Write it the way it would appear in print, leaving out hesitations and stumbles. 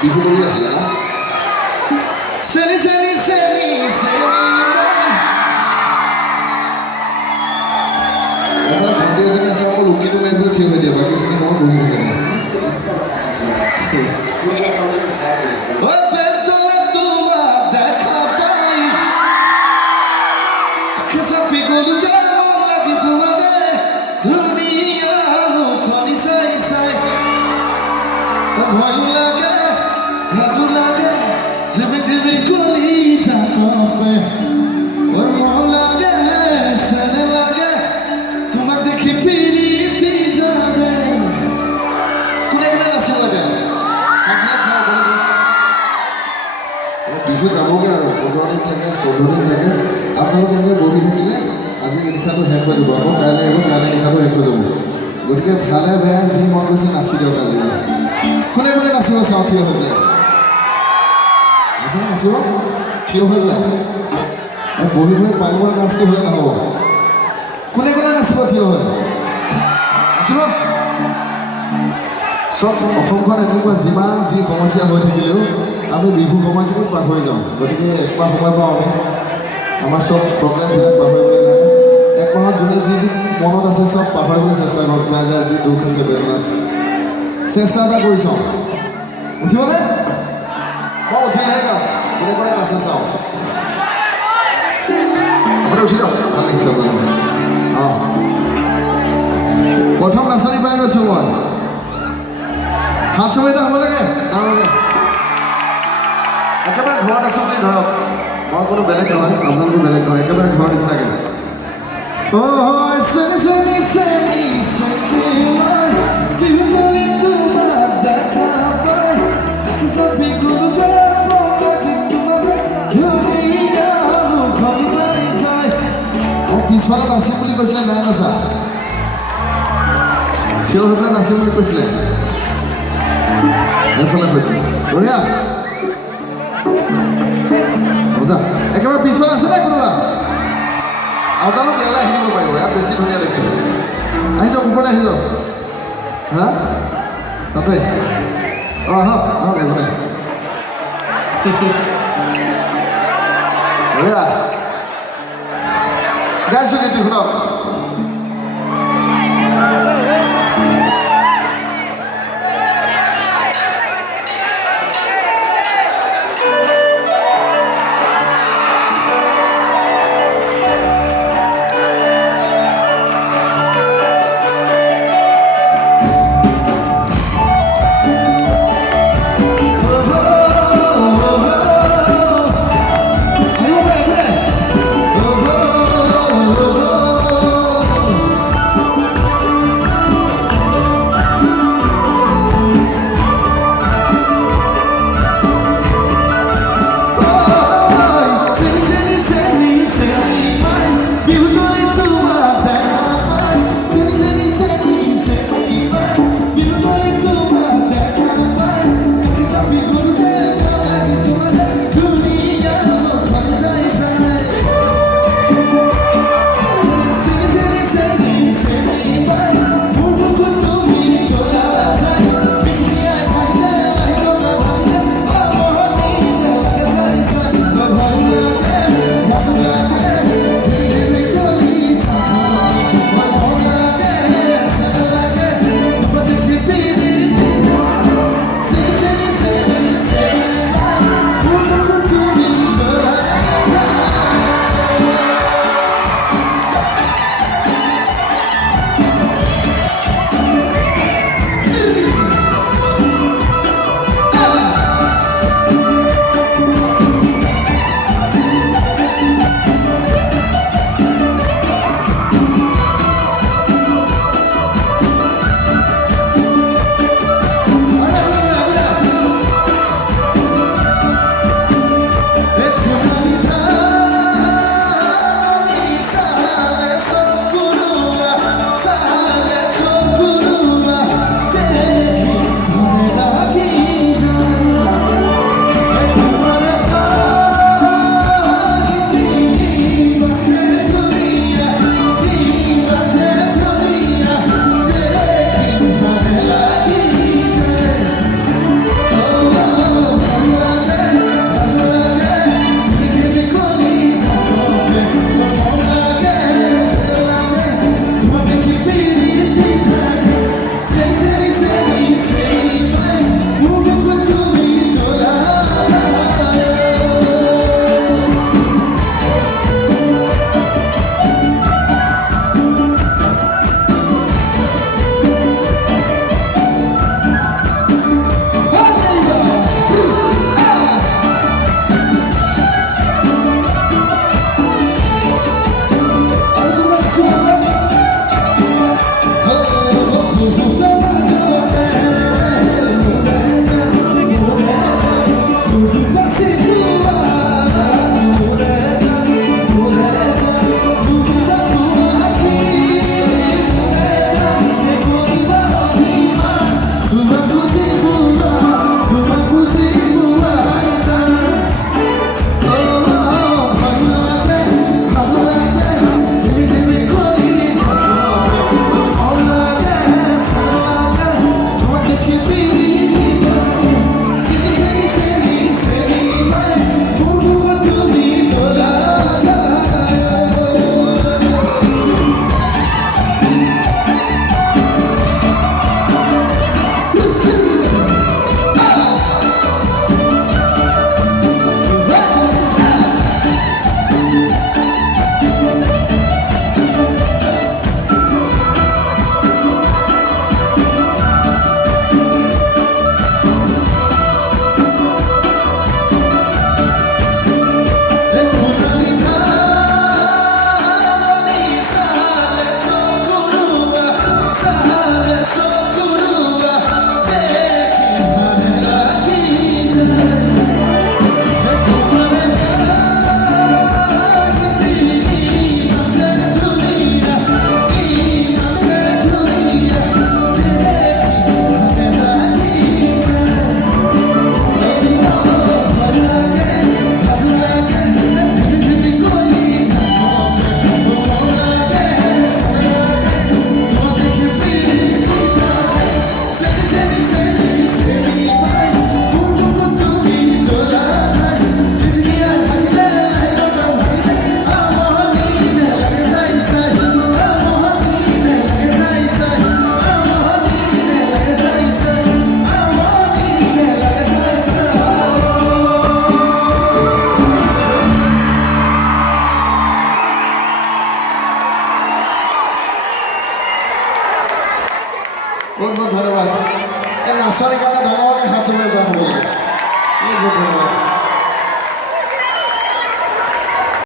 বিহু কৰি আছিলা চেনি চেনি চেনি চেনি এটা ভণ্টি এজনী আছে অকল উকিটো মাৰিবলৈ থিয় হৈ দিয়ে বাকীখিনি মই বহি থাকে বিহু যাবগৈ আৰু 15 দিন থাকে 14 দিন থাকে আপোনালোকে এনেকৈ বহি থাকিলে আজি নিশাটো শেষ হৈ যাব আকৌ কাইলৈ আহিব কাইলৈ নিশাটো শেষ হৈ যাব গতিকে ভালে বেয়া যি মন গৈছে নাচি দিয়ক আজি কোনে কোনে নাচিব চাওঁ থিয় হৈ পেলাই নাচিব থিয় হৈ পেলাই বহি বহি পাৰিবৰ নাচটো হ'লে নহ'ব কোনে কোনে নাচিব থিয় হৈ নাচিব চব অসমখন এনেকুৱা যিমান যি সমস্যা হৈ থাকিলেও আমি বিহু সময়খিনিত পাহৰি যাওঁ গতিকে একমাহ সময় পাওঁ আমি আমাৰ চব প্ৰব্লেমবিলাক পাহৰিবলৈ কাৰণে একমাহত যোনে যি যি মনত আছে চব পাহৰিবলৈ চেষ্টা কৰক যাৰ যাৰ যি দুখ আছে বেদনা আছে চেষ্টা এটা কৰি চাওঁ উঠিবনে মই উঠিলেহে গাওঁ কোনে কোনে নাচে চাওঁ আপুনি উঠি দিয়ক ভাল লাগিছে অঁ প্ৰথম নাচনি পাই গৈছোঁ মই হাত চুবিধা হ'ব লাগে একেবাৰে ঘৰত আছোঁ বুলি ধৰক মই কোনো বেলেগ নহয় আপোনালোকো বেলেগ নহয় একেবাৰে ঘৰ নিচিনাকৈ পিছফালে নাচিম বুলি কৈছিলে নাই নচা থিয় হৈ পেলাই নাচিম বুলি কৈছিলে এইফালে কৈছে বঢ়িয়া মজা একেবাৰে পিছফালে আছে নাই কোনোবা আপোনালোক ইয়ালৈ আহি দিব পাৰিব ইয়াত বেছি ধুনীয়া দেখিব আহি যাওক ওপৰলৈ আহি যাওক হা তাতে অঁ আহক আহক এইফালে বঢ়িয়া গাইছোঁ গীতটো শুনক बहुत बहुत धन्यवाद। नाचर गाना